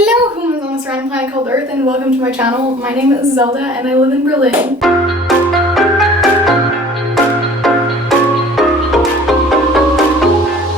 Hello humans on this random planet called Earth, and welcome to my channel. My name is Zelda and I live in Berlin.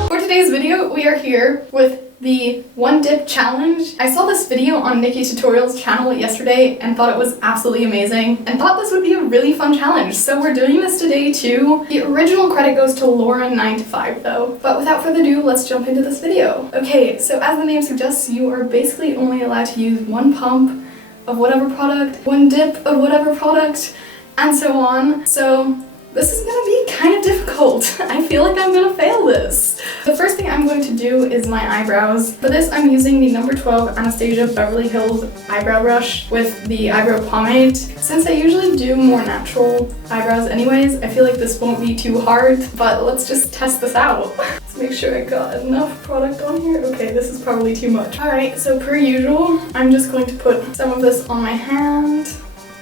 For today's video, we are here with the one dip challenge. I saw this video on Nikki Tutorials channel yesterday and thought it was absolutely amazing and thought this would be a really fun challenge. So we're doing this today too. The original credit goes to Laura9to5 though. But without further ado, let's jump into this video. Okay, so as the name suggests, you are basically only allowed to use one pump of whatever product, one dip of whatever product, and so on. So this is gonna be kind of difficult. I feel like I'm gonna fail this. The first thing I'm going to do is my eyebrows. For this, I'm using the number 12 Anastasia Beverly Hills eyebrow brush with the eyebrow pomade. Since I usually do more natural eyebrows anyways, I feel like this won't be too hard, but let's just test this out. Let's make sure I got enough product on here. Okay, this is probably too much. Alright, so per usual, I'm just going to put some of this on my hand,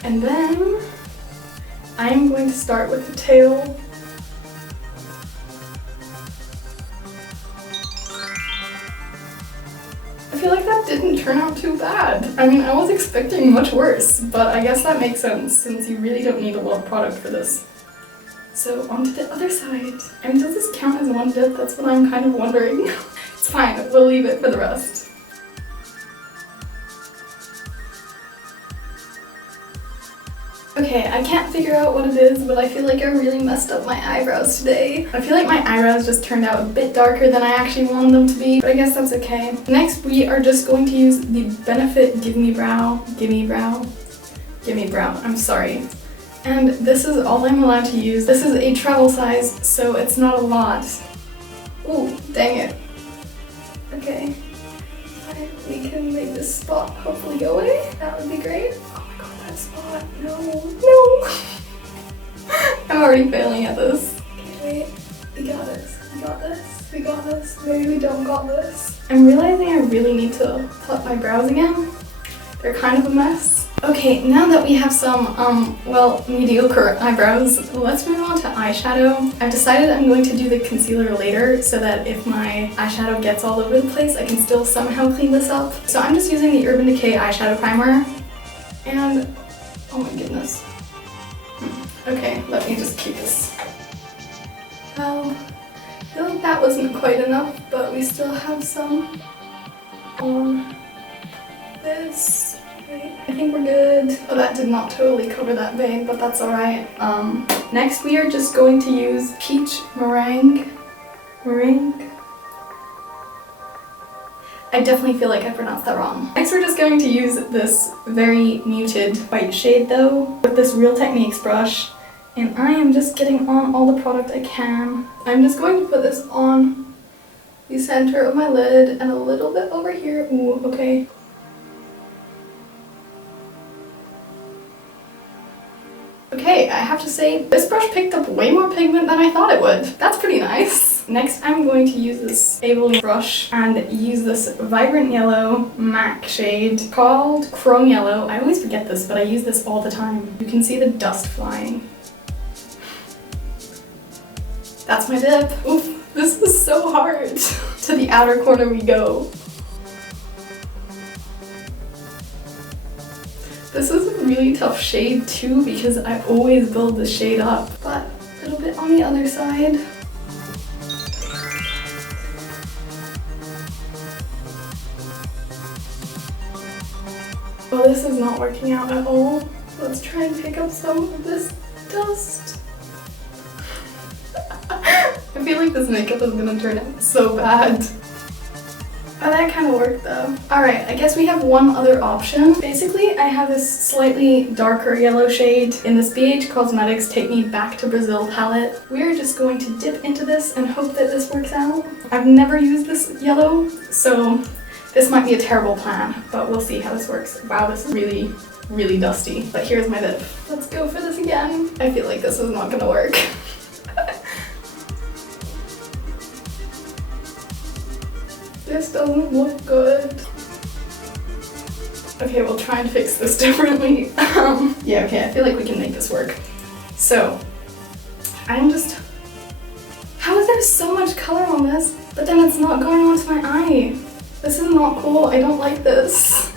and then I am going to start with the tail. I feel like that didn't turn out too bad. I mean, I was expecting much worse, but I guess that makes sense since you really don't need a lot of product for this. So onto the other side. I mean, does this count as one dip? That's what I'm kind of wondering. It's fine, we'll leave it for the rest. Okay, I can't figure out what it is, but I feel like I really messed up my eyebrows today. I feel like my eyebrows just turned out a bit darker than I actually wanted them to be, but I guess that's okay. Next, we are just going to use the Benefit Gimme Brow, I'm sorry. And this is all I'm allowed to use. This is a travel size, so it's not a lot. Ooh, dang it. Okay. We can make this spot hopefully go away. That would be great. Spot. No. I'm already failing at this. Okay, wait. We got this. Maybe we don't got this. I'm realizing I really need to pluck my brows again. They're kind of a mess. Okay, now that we have some, well, mediocre eyebrows, let's move on to eyeshadow. I've decided I'm going to do the concealer later so that if my eyeshadow gets all over the place, I can still somehow clean this up. So I'm just using the Urban Decay eyeshadow primer. And, oh my goodness. Okay, let me just keep this. Well, I feel like that wasn't quite enough, but we still have some on this. Right. I think we're good. Oh, that did not totally cover that vein, but that's alright. Next we are just going to use Peach Meringue. I definitely feel like I pronounced that wrong. Next we're just going to use this very muted white shade though with this Real Techniques brush, and I am just getting on all the product I can. I'm just going to put this on the center of my lid and a little bit over here. Ooh, okay. Okay, I have to say, this brush picked up way more pigment than I thought it would. That's pretty nice. Next, I'm going to use this Maybelline brush and use this vibrant yellow MAC shade called Chrome Yellow. I always forget this, but I use this all the time. You can see the dust flying. That's my dip. Oof, this is so hard. To the outer corner we go. This is a really tough shade too because I always build the shade up, but a little bit on the other side. Well, this is not working out at all. Let's try and pick up some of this dust. I feel like this makeup is gonna turn out so bad. Oh, that kind of worked though. Alright, I guess we have one other option. Basically, I have this slightly darker yellow shade in this BH Cosmetics Take Me Back to Brazil palette. We're just going to dip into this and hope that this works out. I've never used this yellow, so this might be a terrible plan, but we'll see how this works. Wow, this is really, really dusty. But here's my dip. Let's go for this again. I feel like this is not gonna work. This doesn't look good. Okay, we'll try and fix this differently. Yeah, okay, I feel like we can make this work. So, I'm just... How is there so much color on this, but then it's not going onto my eye? This is not cool. I don't like this.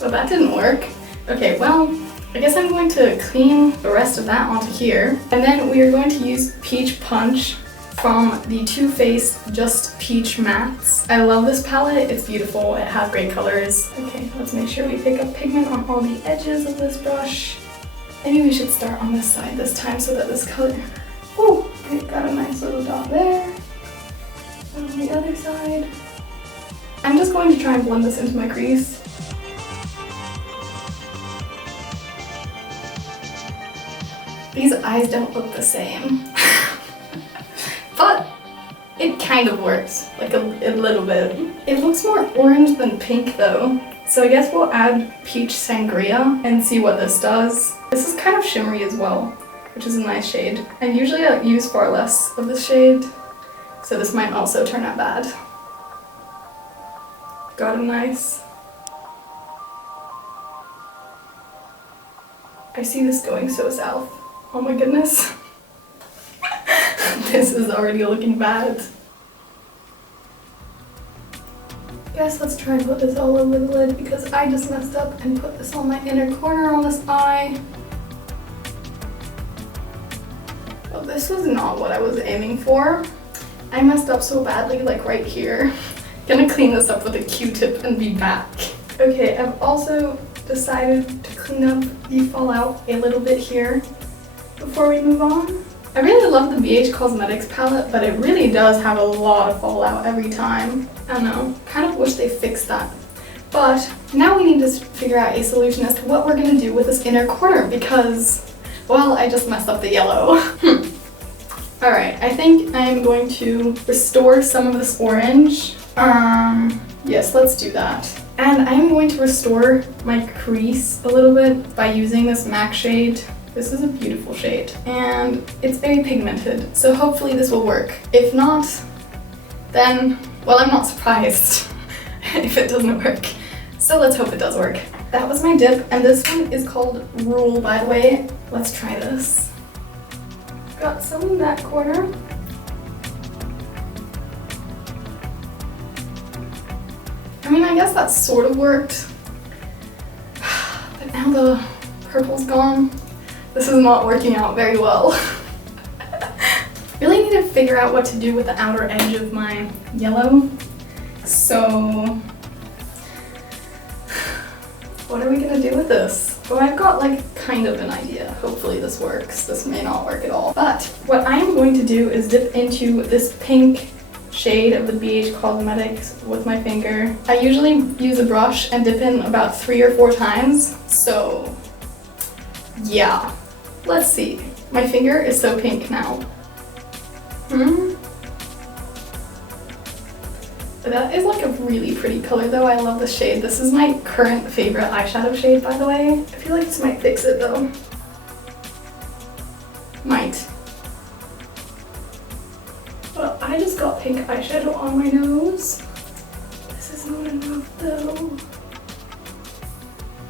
Well, that didn't work. Okay, well, I guess I'm going to clean the rest of that onto here. And then we are going to use Peach Punch from the Too Faced Just Peach Mattes. I love this palette. It's beautiful. It has great colors. Okay, let's make sure we pick up pigment on all the edges of this brush. Maybe we should start on this side this time so that this color... Oh, okay, got a nice little dot there. And on the other side. I'm just going to try and blend this into my crease. These eyes don't look the same. But it kind of works, like a little bit. It looks more orange than pink though. So I guess we'll add Peach Sangria and see what this does. This is kind of shimmery as well, which is a nice shade. And usually I use far less of this shade, so this might also turn out bad. Got a nice... I see this going so south. Oh my goodness. This is already looking bad. Guess let's try and put this all over the lid because I just messed up and put this on my inner corner on this eye. Oh, this was not what I was aiming for. I messed up so badly, like right here. Gonna clean this up with a Q-tip and be back. Okay, I've also decided to clean up the fallout a little bit here before we move on. I really love the BH Cosmetics palette, but it really does have a lot of fallout every time. I don't know, kind of wish they fixed that. But now we need to figure out a solution as to what we're gonna do with this inner corner because, well, I just messed up the yellow. Alright, I think I'm going to restore some of this orange. Yes, let's do that. And I'm going to restore my crease a little bit by using this MAC shade. This is a beautiful shade, and it's very pigmented, so hopefully this will work. If not, then, well, I'm not surprised if it doesn't work. So let's hope it does work. That was my dip, and this one is called Rule, by the way. Let's try this. Got some in that corner. I mean, I guess that sort of worked, but now the purple's gone. This is not working out very well. Really need to figure out what to do with the outer edge of my yellow. So, what are we gonna do with this? Well, I've got like kind of an idea. Hopefully this works. This may not work at all. But what I'm going to do is dip into this pink shade of the BH Cosmetics with my finger. I usually use a brush and dip in about 3 or 4 times. So, yeah. Let's see. My finger is so pink now. That is like a really pretty color though. I love the shade. This is my current favorite eyeshadow shade, by the way. I feel like this might fix it though. Might. Well, I just got pink eyeshadow on my nose. This is not enough though.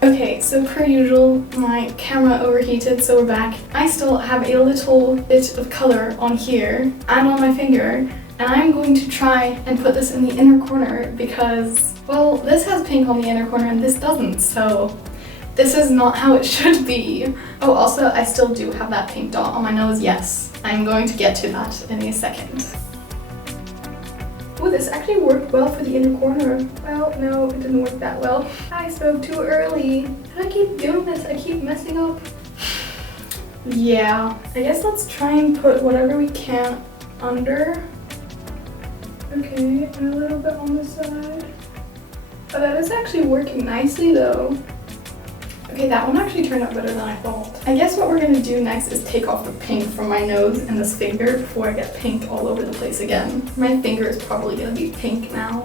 Okay, so per usual, my camera overheated, so we're back. I still have a little bit of color on here and on my finger, and I'm going to try and put this in the inner corner because, well, this has pink on the inner corner and this doesn't, so this is not how it should be. Oh, also, I still do have that pink dot on my nose, yes. I'm going to get to that in a second. Oh, this actually worked well for the inner corner. Well, no, it didn't work that well. I spoke too early. How do I keep doing this? I keep messing up. Yeah, I guess let's try and put whatever we can under. Okay, and a little bit on the side. Oh, that is actually working nicely though. Okay, that one actually turned out better than I thought. I guess what we're gonna do next is take off the pink from my nose and this finger before I get pink all over the place again. My finger is probably gonna be pink now.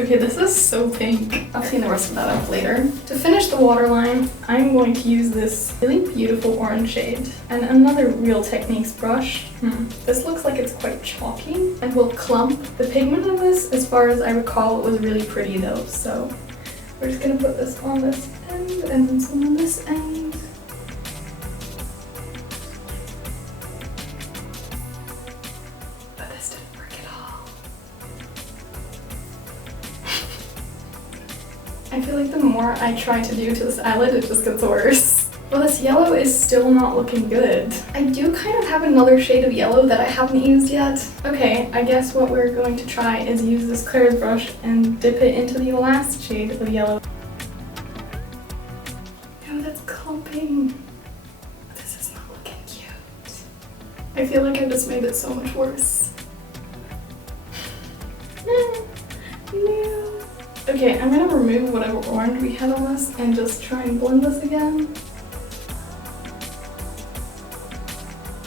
Okay, this is so pink. I'll clean the rest of that up later. To finish the waterline, I'm going to use this really beautiful orange shade and another Real Techniques brush. This looks like it's quite chalky and will clump. The pigment of this, as far as I recall, was really pretty though, so we're just gonna put this on this end and then some on this end. But this didn't work at all. I feel like the more I try to do to this eyelid, it just gets worse. Well, this yellow is still not looking good. I do kind of have another shade of yellow that I haven't used yet. Okay, I guess what we're going to try is use this clear brush and dip it into the last shade of yellow. Oh, that's clumping. This is not looking cute. I feel like I just made it so much worse. No. Okay, I'm gonna remove whatever orange we had on this and just try and blend this again.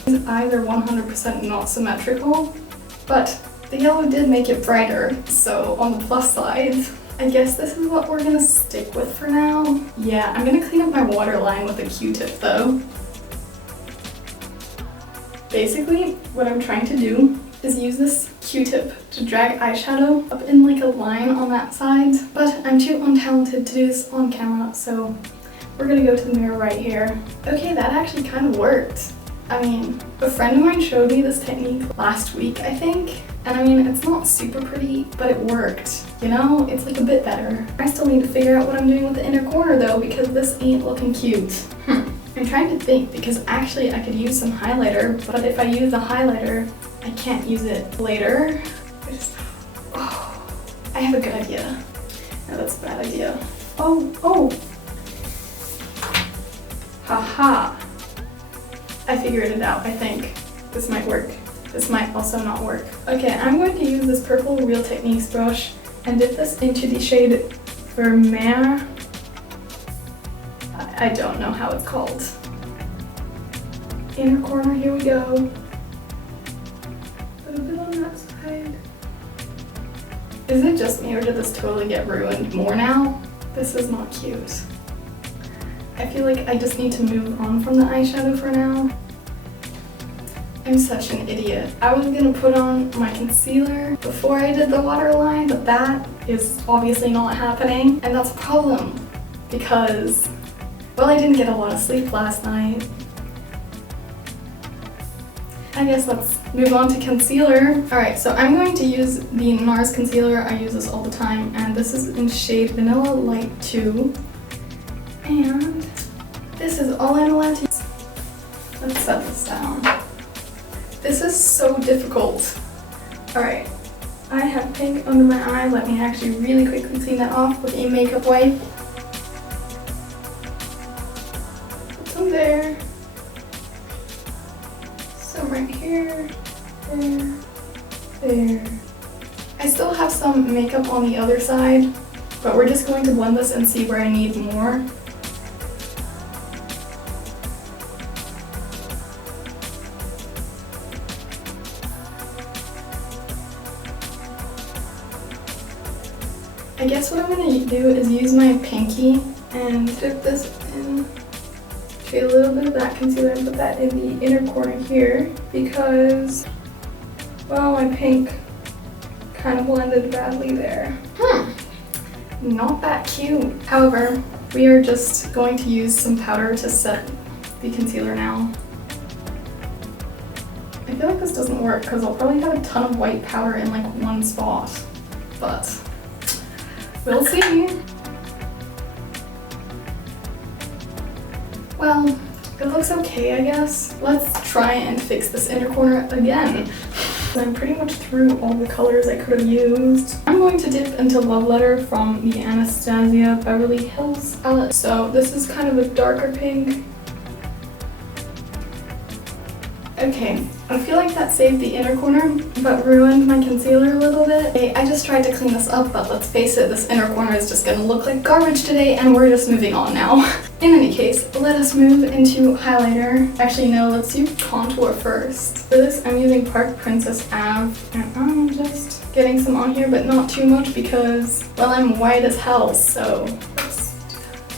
These eyes are 100% not symmetrical, but the yellow did make it brighter, so on the plus side, I guess this is what we're gonna stick with for now. Yeah, I'm gonna clean up my waterline with a Q-tip though. Basically, what I'm trying to do is use this Q-tip to drag eyeshadow up in like a line on that side, but I'm too untalented to do this on camera, so we're gonna go to the mirror right here. Okay, that actually kind of worked. I mean, a friend of mine showed me this technique last week, I think, and I mean, it's not super pretty, but it worked. You know, it's like a bit better. I still need to figure out what I'm doing with the inner corner though, because this ain't looking cute. I'm trying to think, because actually I could use some highlighter, but if I use the highlighter, I can't use it later. I have a good idea. No, that's a bad idea. Oh. Haha. I figured it out, I think. This might work. This might also not work. Okay, I'm going to use this purple Real Techniques brush and dip this into the shade Vermeer. I don't know how it's called. Inner corner, here we go. A little bit on that side. Is it just me or did this totally get ruined more now? This is not cute. I feel like I just need to move on from the eyeshadow for now. I'm such an idiot. I was gonna put on my concealer before I did the waterline, but that is obviously not happening. And that's a problem because, well, I didn't get a lot of sleep last night. I guess let's move on to concealer. Alright, so I'm going to use the NARS concealer. I use this all the time, and this is in shade Vanilla Light 2. And this is all I'm allowed to use. Let's set this down. This is so difficult. Alright, I have pink under my eye. Let me actually really quickly clean that off with a makeup wipe. Put some there. Some right here. There. I still have some makeup on the other side, but we're just going to blend this and see where I need more. I guess what I'm going to do is use my pinky and dip this in to a little bit of that concealer and put that in the inner corner here because, well, my pink kind of blended badly there. Not that cute. However, we are just going to use some powder to set the concealer now. I feel like this doesn't work because I'll probably have a ton of white powder in like one spot, but we'll see. Well, it looks okay, I guess. Let's try and fix this inner corner again. I'm pretty much through all the colors I could have used. I'm going to dip into Love Letter from the Anastasia Beverly Hills palette. So this is kind of a darker pink. Okay, I feel like that saved the inner corner, but ruined my concealer a little bit. Okay, I just tried to clean this up, but let's face it, this inner corner is just gonna look like garbage today, and we're just moving on now. In any case, let us move into highlighter. Actually, no, let's do contour first. For this, I'm using Park Princess Ave, and I'm just getting some on here, but not too much because, well, I'm white as hell, so let's do that.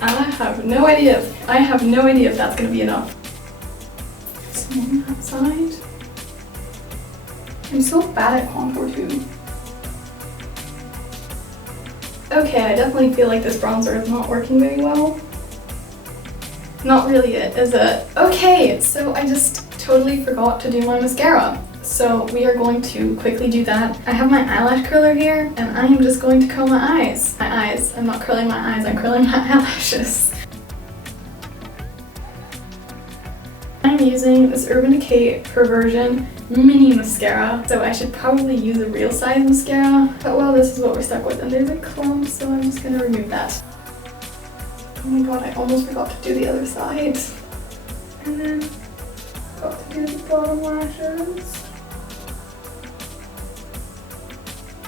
I have no idea if that's gonna be enough. Some on that side. I'm so bad at contour too. Okay, I definitely feel like this bronzer is not working very well. Not really it, is it? Okay, so I just totally forgot to do my mascara. So we are going to quickly do that. I have my eyelash curler here, and I am just going to curl my eyes. I'm not curling my eyes, I'm curling my eyelashes. I'm using this Urban Decay Perversion mini mascara, so I should probably use a real size mascara. But well, this is what we're stuck with, and there's a clump, so I'm just gonna remove that. Oh my god, I almost forgot to do the other side. And then got to do the bottom lashes.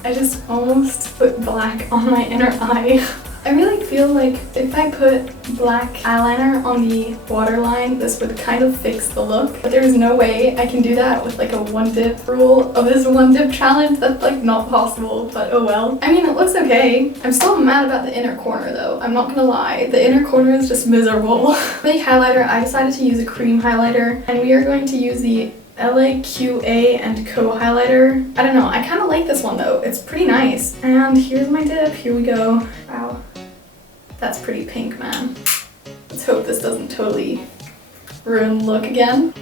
I just almost put black on my inner eye. I really feel like if I put black eyeliner on the waterline, this would kind of fix the look. But there's no way I can do that with like a one dip rule of this one dip challenge. That's like not possible, but oh well. I mean, it looks okay. I'm still mad about the inner corner though. I'm not gonna lie. The inner corner is just miserable. For the highlighter, I decided to use a cream highlighter, and we are going to use the LAQA and Co highlighter. I don't know, I kind of like this one though. It's pretty nice. And here's my dip. Here we go. Wow. That's pretty pink, man. Let's hope this doesn't totally ruin the look again.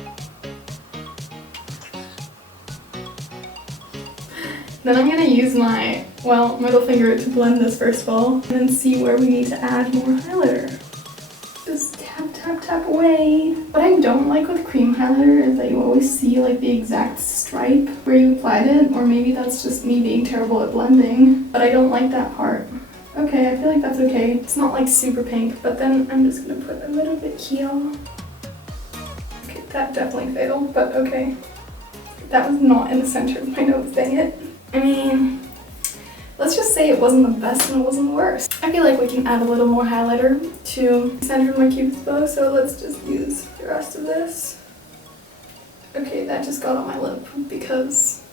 Then I'm gonna use my, well, middle finger to blend this first of all, and then see where we need to add more highlighter. Just tap, tap, tap away. What I don't like with cream highlighter is that you always see like the exact stripe where you applied it, or maybe that's just me being terrible at blending, but I don't like that part. Okay, I feel like that's okay. It's not like super pink, but then I'm just gonna put a little bit here. Okay, that definitely failed, but okay. That was not in the center of my nose, dang it. I mean, let's just say it wasn't the best and it wasn't the worst. I feel like we can add a little more highlighter to the center of my cupid's bow, so let's just use the rest of this. Okay, that just got on my lip because,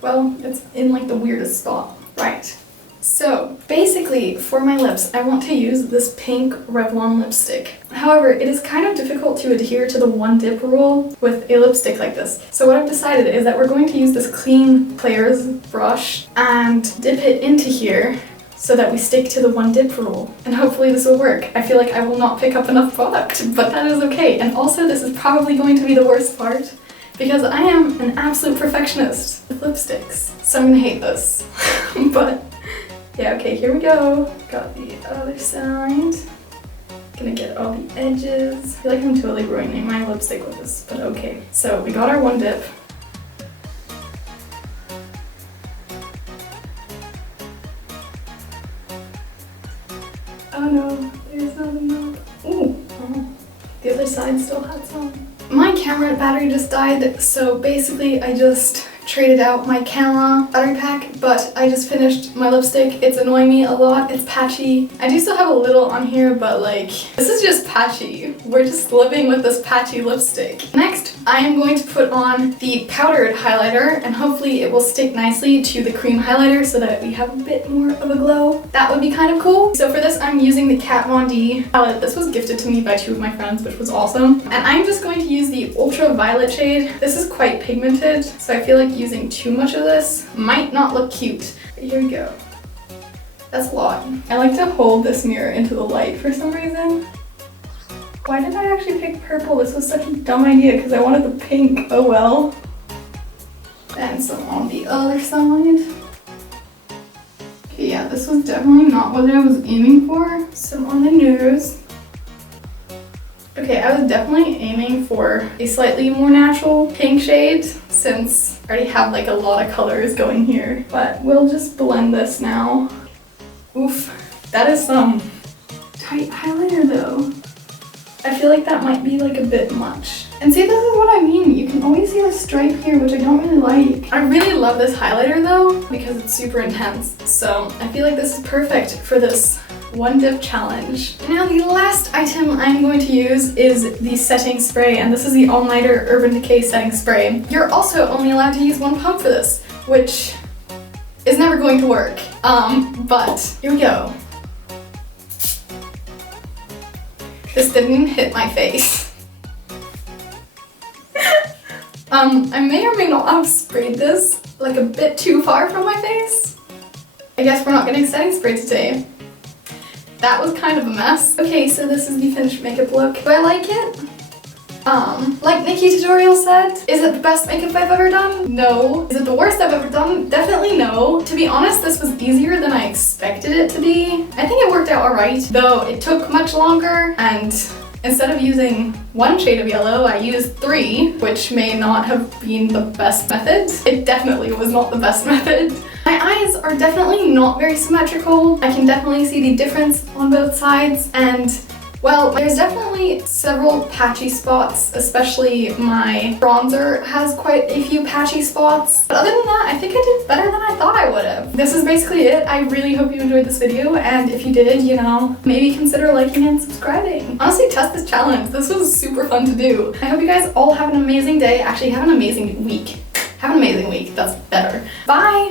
well, it's in like the weirdest spot. Right. So basically for my lips, I want to use this pink Revlon lipstick. However, it is kind of difficult to adhere to the one dip rule with a lipstick like this. So what I've decided is that we're going to use this clean Players brush and dip it into here so that we stick to the one dip rule. And hopefully this will work. I feel like I will not pick up enough product, but that is okay. And also this is probably going to be the worst part because I am an absolute perfectionist with lipsticks. So I'm gonna hate this, but yeah, okay, here we go. Got the other side. Gonna get all the edges. I feel like I'm totally ruining my lipstick with this, but okay. So we got our one dip. Oh no, there's not enough. Ooh, oh, the other side still had some. My camera battery just died, so basically I just traded out my camera battery pack, but I just finished my lipstick. It's annoying me a lot. It's patchy. I do still have a little on here, but like, this is just patchy. We're just living with this patchy lipstick. Next, I am going to put on the powdered highlighter, and hopefully it will stick nicely to the cream highlighter so that we have a bit more of a glow. That would be kind of cool. So for this, I'm using the Kat Von D palette. This was gifted to me by two of my friends, which was awesome. And I'm just going to use the ultraviolet shade. This is quite pigmented, so I feel like using too much of this might not look cute. But here we go. That's a lot. I like to hold this mirror into the light for some reason. Why did I actually pick purple? This was such a dumb idea because I wanted the pink. Oh well. And some on the other side. Okay, yeah, this was definitely not what I was aiming for. Some on the nose. Okay, I was definitely aiming for a slightly more natural pink shade since I already have like a lot of colors going here. But we'll just blend this now. Oof, that is some tight highlighter though. I feel like that might be like a bit much. And see, this is what I mean. You can always see the stripe here, which I don't really like. I really love this highlighter though because it's super intense. So I feel like this is perfect for this one dip challenge. Now the last item I'm going to use is the setting spray, and this is the All Nighter Urban Decay setting spray. You're also only allowed to use one pump for this, which is never going to work. But here we go. This didn't even hit my face. I may or may not have sprayed this like a bit too far from my face. I guess we're not getting setting spray today. That was kind of a mess. Okay, so this is the finished makeup look. Do I like it? Like Nikki Tutorial said, is it the best makeup I've ever done? No. Is it the worst I've ever done? Definitely no. To be honest, this was easier than I expected it to be. I think it worked out alright, though it took much longer, and instead of using one shade of yellow, I used 3, which may not have been the best method. It definitely was not the best method. My eyes are definitely not very symmetrical. I can definitely see the difference on both sides, and well, there's definitely several patchy spots, especially my bronzer has quite a few patchy spots. But other than that, I think I did better than I thought I would have. This is basically it. I really hope you enjoyed this video, and if you did, you know, maybe consider liking and subscribing. Honestly, test this challenge. This was super fun to do. I hope you guys all have an amazing day. Actually, have an amazing week. Have an amazing week. That's better. Bye!